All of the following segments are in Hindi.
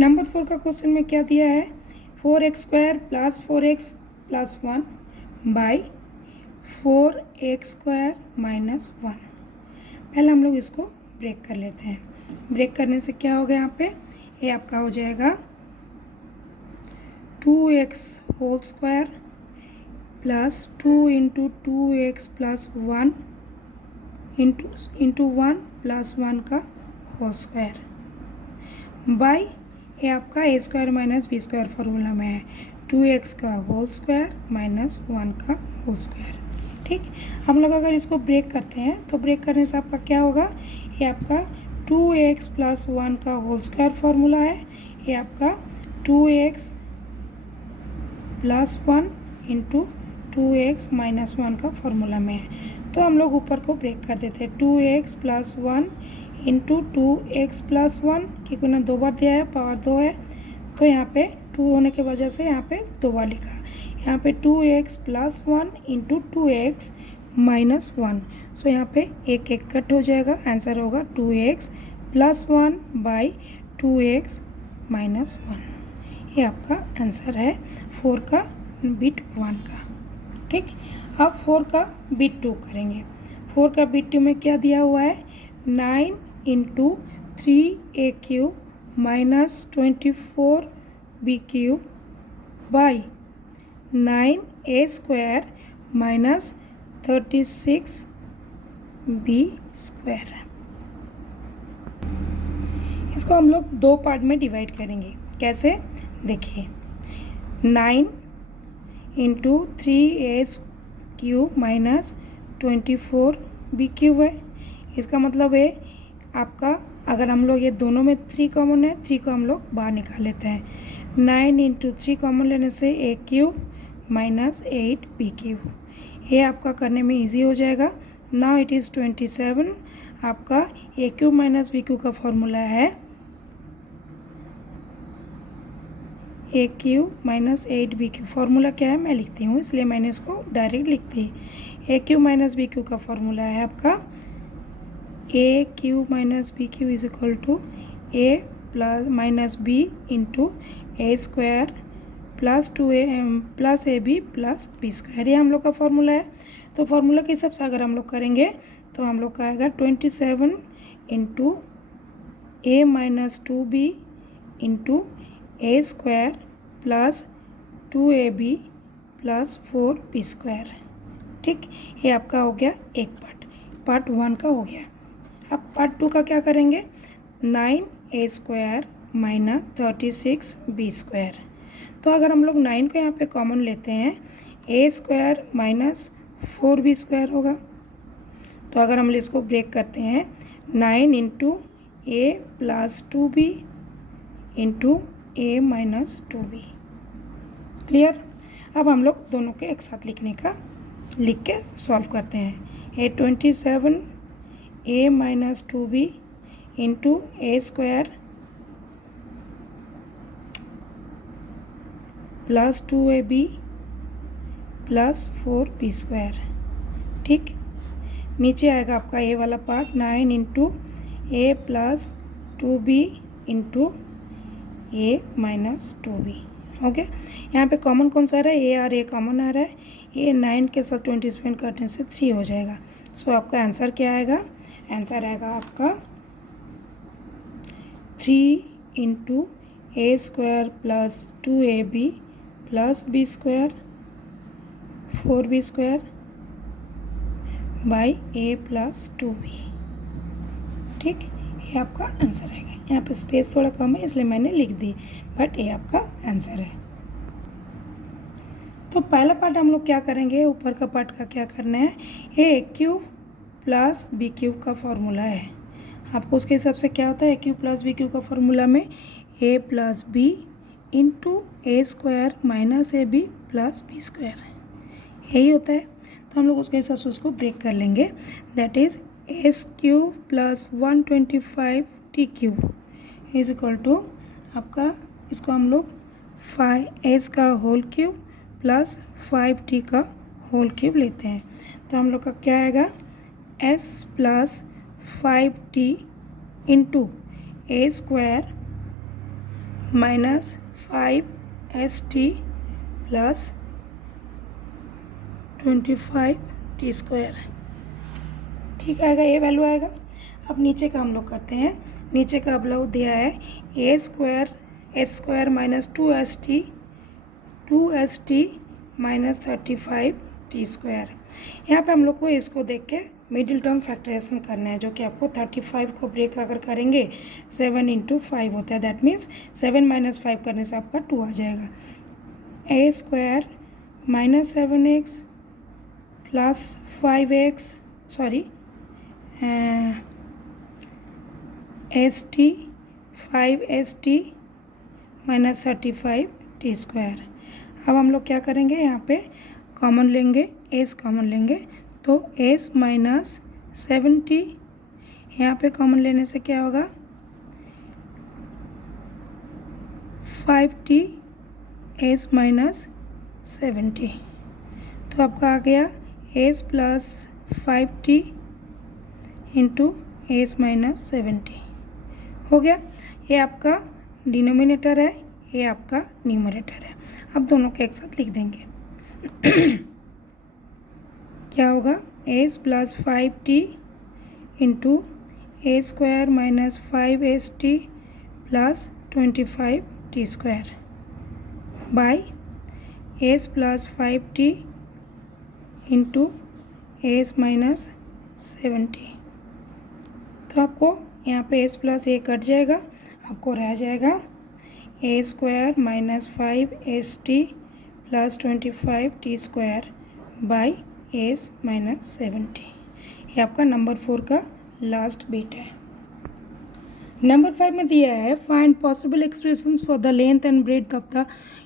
नंबर 4 का क्वेश्चन में क्या दिया है, 4x² + 4x + 1 बाई 4x² - 1। पहले हम लोग इसको ब्रेक कर लेते हैं। ब्रेक करने से क्या होगा, यहाँ पे ये आपका हो जाएगा 2x² + 2 × 2x + 1 इंटू 1 + 1 का होल स्क्वायर बाई ये आपका a² - b² फार्मूला में है 2x का होल स्क्वायर माइनस 1 का होल स्क्वायर। ठीक, हम लोग अगर इसको ब्रेक करते हैं तो ब्रेक करने से आपका क्या होगा, ये आपका 2x + 1 का होल स्क्वायर फार्मूला है, ये आपका 2x + 1 इंटू 2x - 1 का फार्मूला में है। तो हम लोग ऊपर को ब्रेक कर देते हैं, 2x + 1 इंटू 2x + 1 क्योंकि उन्हें 2 बार दिया है, पावर 2 है, तो यहाँ पे 2 होने की वजह से यहाँ पे 2 बार लिखा। यहाँ पे 2x + 1 इंटू 2x - 1। सो यहाँ पे एक कट हो जाएगा, आंसर होगा 2x + 1 बाई 2x - 1। ये आपका आंसर है 4 का बिट 1 का। ठीक, अब 4 का बिट 2 करेंगे। 4 का बिट 2 में क्या दिया हुआ है, 9 × 3a³ - 24b³ by 9a² - 36b²। इसको हम लोग 2 पार्ट में डिवाइड करेंगे। कैसे, देखिए 9 × 3a³ - 24b³ है। इसका मतलब है आपका, अगर हम लोग ये दोनों में 3 कॉमन है, 3 को हम लोग बाहर निकाल लेते हैं। 9 × 3 कॉमन लेने से a³ - 8b³। ये आपका करने में इजी हो जाएगा। Now it is 27। आपका a³ - b³ का फॉर्मूला है a³ - 8b³। फार्मूला क्या है मैं लिखती हूँ, इसलिए मैंने इसको डायरेक्ट लिख दी। a³ - b³ का फॉर्मूला है आपका a³ - b³ is equal to a - b into a² + 2a + ab + b²। ये हम लोग का फॉर्मूला है। तो फार्मूला के हिसाब से अगर हम लोग करेंगे तो हम लोग का आएगा 27 into a - 2b into a² + 2ab + 4b²। ठीक, ये आपका हो गया एक पार्ट 1 का हो गया। अब पार्ट 2 का क्या करेंगे, 9a² - 36b²। तो अगर हम लोग 9 को यहाँ पे कॉमन लेते हैं, a² - 4b² होगा। तो अगर हम इसको ब्रेक करते हैं, 9 × a + 2b into a - 2b। Clear. अब हम लोग दोनों के एक साथ लिख के सॉल्व करते हैं। a 27 a - 2b into a² + 2ab + 4b²। ठीक, नीचे आएगा आपका ये वाला part 9 × a + 2b into a - 2b। हो गया। यहाँ पे कॉमन कौन सा आ रहा है, a और a कॉमन आ रहा है। ये 9 के साथ 27 करने से 3 हो जाएगा। सो आपका आंसर क्या आएगा, आंसर आएगा आपका 3 × a² + 2ab + b² 4b² by a + 2b। ठीक, ये आपका आंसर आएगा। यहाँ पे स्पेस थोड़ा कम है इसलिए मैंने लिख दी, बट ये आपका आंसर है। तो पहला पार्ट हम लोग क्या करेंगे, ऊपर का पार्ट का क्या करना है, a³ + b³ का फॉर्मूला है। आपको उसके हिसाब से क्या होता है, a³ + b³ का फॉर्मूला में a + b into a² - ab + b², यही होता है। तो हम लोग उसके हिसाब से उसको ब्रेक कर लेंगे। That is s³ + 125t³ is equal to आपका, इसको हम लोग 5s का होल क्यूब + 5t का होल क्यूब लेते हैं। तो हम लोग का क्या आएगा, s + 5t into a² minus 5st plus 25t²। ठीक आएगा, ये वैल्यू आएगा। अब नीचे का हम लोग करते हैं। नीचे का अब लोग दिया है s² minus 2st minus 35t²। यहाँ पे हम लोग को इसको देख के मिडिल टर्म फैक्टराइजेशन करना है, जो कि आपको 35 को ब्रेक अगर करेंगे 7 × 5 होता है। दैट मीन्स 7 - 5 करने से आपका 2 आ जाएगा। a² minus 7x plus 5x st 5st minus 35t²। अब हम लोग क्या करेंगे, यहाँ पे कॉमन लेंगे, s कॉमन लेंगे तो s माइनस 7t, यहाँ पे कॉमन लेने से क्या होगा 5t s माइनस 7t। तो आपका आ गया s plus 5t into s minus 7t हो गया। ये आपका डिनोमिनेटर है, ये आपका न्यूमरेटर है। अब दोनों को एक साथ लिख देंगे। क्या होगा s plus 5t into a² minus 5st plus 25t² by s plus 5t into s minus 7t। तो आपको यहाँ पे s प्लस a कट जाएगा, आपको रह जाएगा a² minus 5st plus 25t² by s minus 7t। ये आपका नंबर 4 का लास्ट बिट है। नंबर 5 में दिया है find possible expressions for the length and breadth of the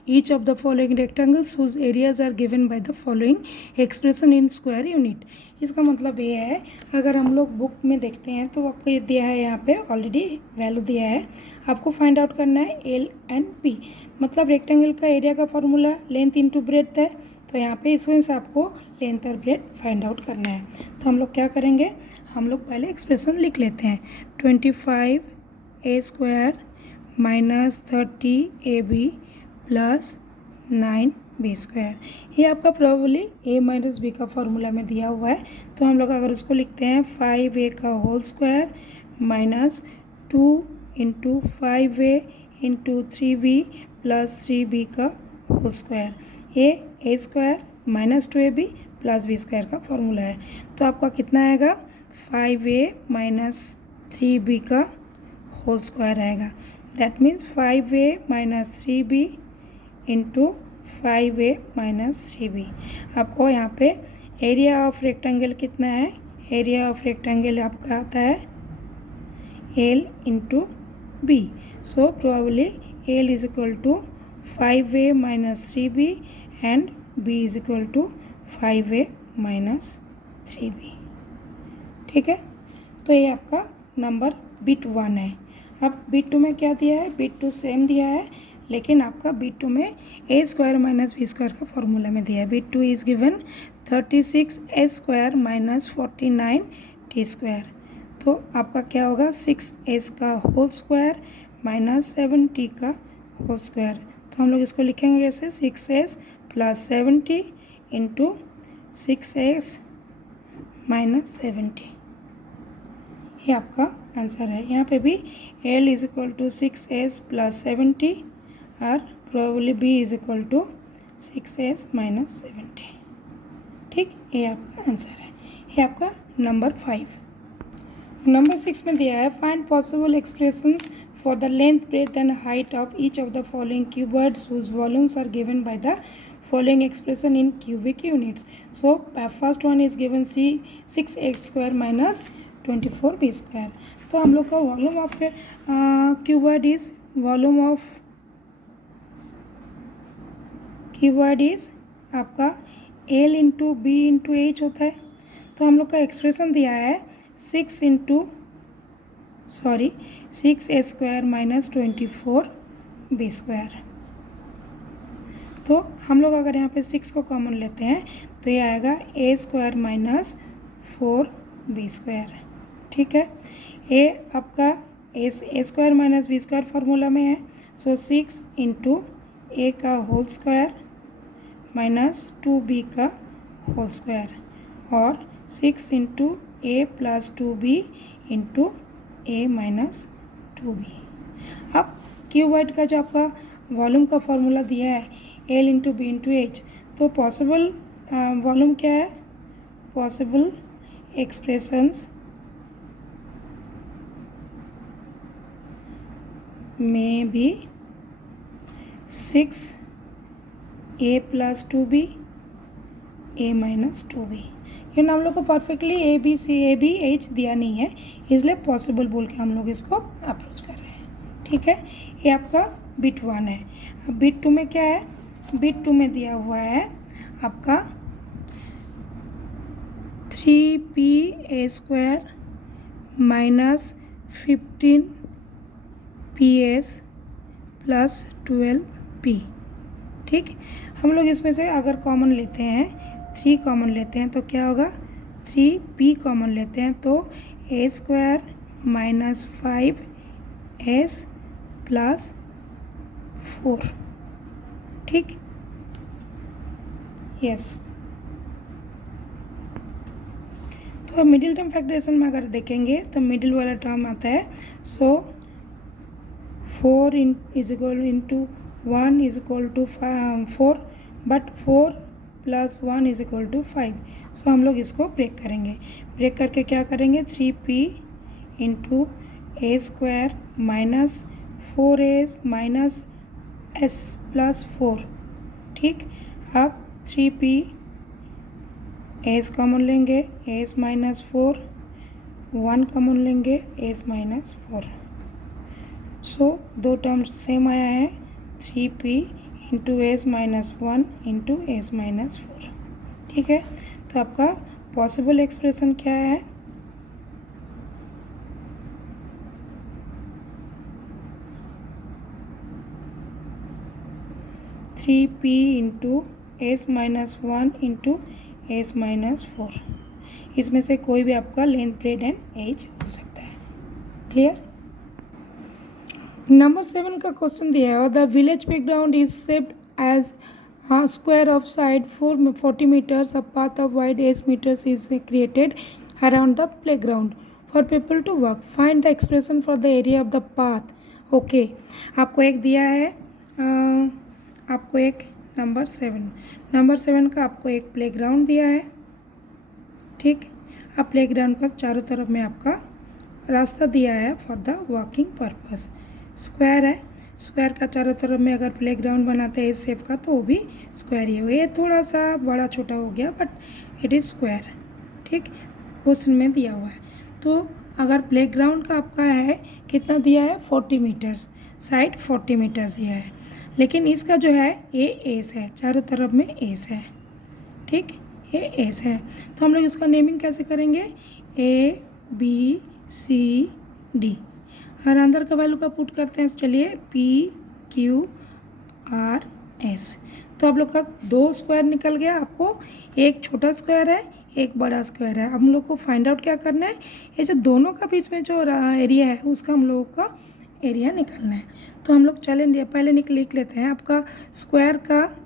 each of the following rectangles whose areas are given by the following expression in square unit. इसका मतलब ये है, अगर हम लोग बुक में देखते हैं तो आपको ये दिया है, यहाँ पे ऑलरेडी वैल्यू दिया है, आपको फाइंड आउट करना है एल एंड पी। मतलब रेक्टेंगल का एरिया का फॉर्मूला लेंथ इंटू ब्रेड्थ है, तो यहाँ पे इस वजह से आपको लेंथ और ब्रेड्थ फाइंड आउट करना है। तो हम लोग क्या करेंगे, हम लोग पहले एक्सप्रेशन लिख लेते हैं। 25a² minus 30ab plus 9b²। ये आपका प्रोबेबली a माइनस b का फॉर्मूला में दिया हुआ है। तो हम लोग अगर उसको लिखते हैं 5a का whole square minus 2 into 5a into 3b plus 3b का होल स्क्वायर, ये a² minus 2ab plus b² का फॉर्मूला है। तो आपका कितना आएगा 5a माइनस 3b का होल स्क्वायर आएगा। That means 5a minus 3b into 5a minus 3b। आपको यहाँ पे एरिया ऑफ रेक्टेंगल कितना है, एरिया ऑफ रेक्टेंगल आपका आता है l into b। So probably l is equal to 5a minus 3b and b is equal to 5a minus 3b। ठीक है, तो ये आपका नंबर बिट 1 है। अब बिट 2 में क्या दिया है, बिट 2 सेम दिया है, लेकिन आपका बिट 2 में a² माइनस b² का फॉर्मूला में दिया है। Bit 2 is given 36a² minus 49t²। तो आपका क्या होगा 6s का होल स्क्वायर माइनस 7t का होल स्क्वायर। तो हम लोग इसको लिखेंगे कैसे, 6s plus 7t into 6s minus 7t। ये आपका आंसर है। यहाँ पे भी l is equal to 6s plus 7t और probably b is equal to 6s minus 7t। ठीक, ये आपका आंसर है। ये आपका नंबर 5। नंबर 6 में दिया है find possible expressions for the length breadth and height of each of the following cuboids whose volumes are given by the following expression in cubic units. So first one is given 6x² minus 24b²। तो हम लोग का वॉल्यूम ऑफ क्यूबर्ड इज आपका l into B into H होता है। तो हम लोग का एक्सप्रेशन दिया है 6x² माइनस 24b²। तो हम लोग अगर यहाँ पे 6 को कॉमन लेते हैं तो ये आएगा a² माइनस 4b²। ठीक है, ये आपका a square minus b square formula में है, सो 6 इंटू ए का होल स्क्वायर माइनस 2b का होल स्क्वायर और 6 इंटू ए प्लस 2b इंटू ए माइनस 2b। अब क्यूबॉइड का जो आपका वॉल्यूम का फॉर्मूला दिया है L into B into H, तो पॉसिबल वॉल्यूम क्या है, पॉसिबल एक्सप्रेशंस में भी 6a plus 2b a minus 2b। ये हम लोग को परफेक्टली ए बी एच दिया नहीं है, इसलिए पॉसिबल बोल के हम लोग इसको अप्रोच कर रहे हैं। ठीक है, ये आपका बिट 1 है। अब बिट 2 में क्या है, बिट 2 में दिया हुआ है आपका 3pa² minus 15ps plus 12p। ठीक, हम लोग इसमें से अगर कॉमन लेते हैं 3 कॉमन लेते हैं तो क्या होगा, 3p कॉमन लेते हैं तो a² माइनस 5s प्लस 4। ठीक, यस। तो मिडिल टर्म फैक्टराइजेशन में अगर देखेंगे तो मिडिल वाला टर्म आता है, so 4 is equal into 1 is equal to 4, but 4 प्लस 1 इज इक्वल टू 5। सो हम लोग इसको ब्रेक करेंगे, ब्रेक करके क्या करेंगे, 3p into a² minus 4a minus s plus 4। ठीक, अब 3p एस कॉमन लेंगे, एस माइनस 4, 1 कॉमन लेंगे, एस माइनस 4। सो दो टर्म्स सेम आया है, 3p into S minus 1 into S minus 4। ठीक है, तो आपका पॉसिबल एक्सप्रेशन क्या है, three P into S minus 1 into S minus 4। इसमें से कोई भी आपका लेंथ, ब्रेड एंड एज हो सकता है। क्लियर। नंबर 7 का क्वेश्चन दिया है, the village play ground is shaped as square of side 40 meters, a path of wide 8 meters is created around the play ground for people to work, find the expression for the area of the path. Okay, आपको एक दिया है, आपको एक नंबर 7 का आपको एक प्लेग्राउंड दिया है। ठीक, अब प्लेग्राउंड का चारों तरफ में आपका रास्ता दिया है for the walking purpose. Square है, स्क्वायर का चारों तरफ में अगर प्लेग्राउंड बनाते हैं इस शेप का तो वो भी स्क्वायर ही होगा। ये थोड़ा सा बड़ा छोटा हो गया बट इट इज़ स्क्वायर। ठीक, क्वेश्चन में दिया हुआ है। तो अगर प्लेग्राउंड का आपका है कितना दिया है, 40 मीटर्स, साइड 40 मीटर्स दिया है, लेकिन इसका जो है ये एस है, चारों तरफ में एस है। ठीक, ये एस है, तो हम लोग इसका नेमिंग कैसे करेंगे, ए बी सी डी, और अंदर का वैल्यू का पुट करते हैं, चलिए पी क्यू आर एस। तो आप लोग का 2 स्क्वायर निकल गया, आपको एक छोटा स्क्वायर है एक बड़ा स्क्वायर है। हम लोग को फाइंड आउट क्या करना है, ये जो दोनों का बीच में जो एरिया है उसका हम लोगों का एरिया निकालना है। तो हम लोग चलेंगे, पहले लिख लेते हैं। आपका स्क्वायर का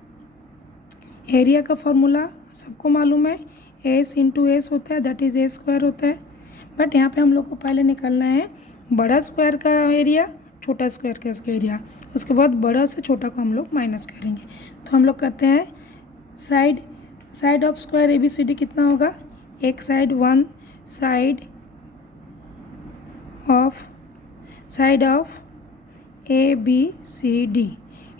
एरिया का फॉर्मूला सबको मालूम है, एस इंटू एस होता है, दैट इज़ ए स्क्वायर होता है। बट यहाँ पे हम लोग को पहले निकालना है बड़ा स्क्वायर का एरिया, छोटा स्क्वायर का इसका एरिया, उसके बाद बड़ा से छोटा को हम लोग माइनस करेंगे। तो हम लोग करते हैं side of square A B C D कितना होगा, एक side 1 side of A B C D,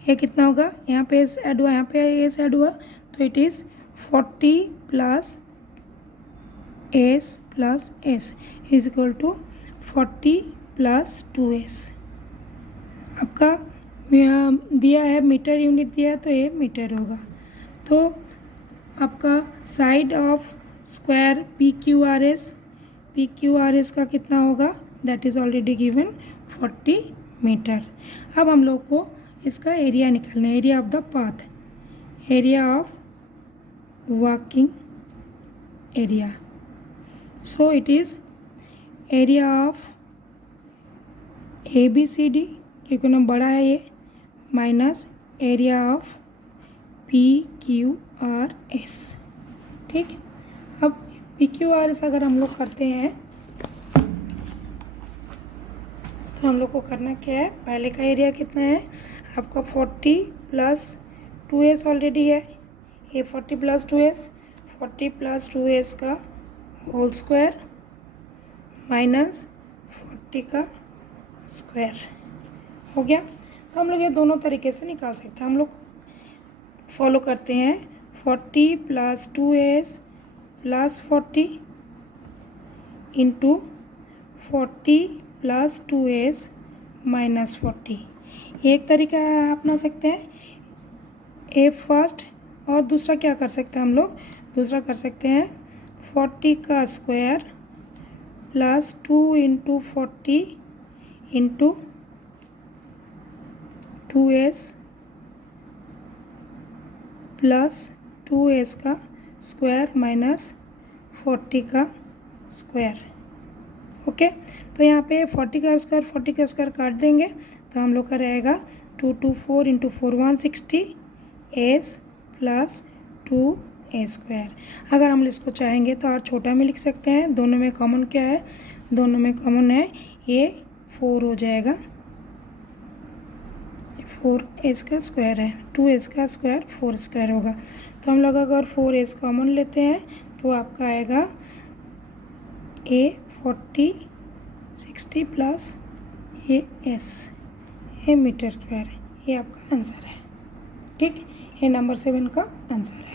ये कितना होगा, यहाँ पे एस ऐड हुआ, यहाँ पे एस ऐड हुआ, तो it is 40 plus S plus S is equal to 40 plus 2s। आपका दिया है मीटर यूनिट दिया है तो ये मीटर होगा। तो आपका side of square P Q R S का कितना होगा, that is already given 40 meter. अब हम लोग को इसका एरिया निकालना है, area of the path, area of walking area. So it is area of ABCD क्योंकि ना बड़ा है ये, माइनस एरिया ऑफ PQRS। ठीक, अब PQRS अगर हम लोग करते हैं तो हम लोग को करना क्या है, पहले का एरिया कितना है आपका 40 प्लस 2S ऑलरेडी है, ये 40 प्लस 2S, 40 प्लस 2S का होल स्क्वायर माइनस 40 का स्क्वायर हो गया। तो हम लोग ये दोनों तरीके से निकाल सकते हैं। हम लोग फॉलो करते हैं 40 plus 2S plus 40 into 40 plus 2S minus 40, ये एक तरीका अपना सकते हैं ए फर्स्ट। और दूसरा क्या कर सकते हैं हम लोग, दूसरा कर सकते हैं 40 का square plus 2 into 40 into 2S plus 2S का स्क्वायर माइनस 40 का स्क्वायर। ओके, तो यहाँ पे 40 का स्क्वायर काट देंगे तो हम लोग का रहेगा 2 2 4 into 4 160 S plus 2A square. अगर हम इसको चाहेंगे तो और छोटा में लिख सकते हैं, दोनों में कॉमन क्या है, दोनों में कॉमन है ये 4 हो जाएगा, 4S का स्क्वायर है, 2S का स्क्वायर 4 स्क्वायर होगा। तो हम लोग अगर 4S कॉमन लेते हैं तो आपका आएगा A 40 60 प्लस AS, ये मीटर स्क्वायर, ये आपका आंसर है। ठीक, ये नंबर 7 का आंसर है।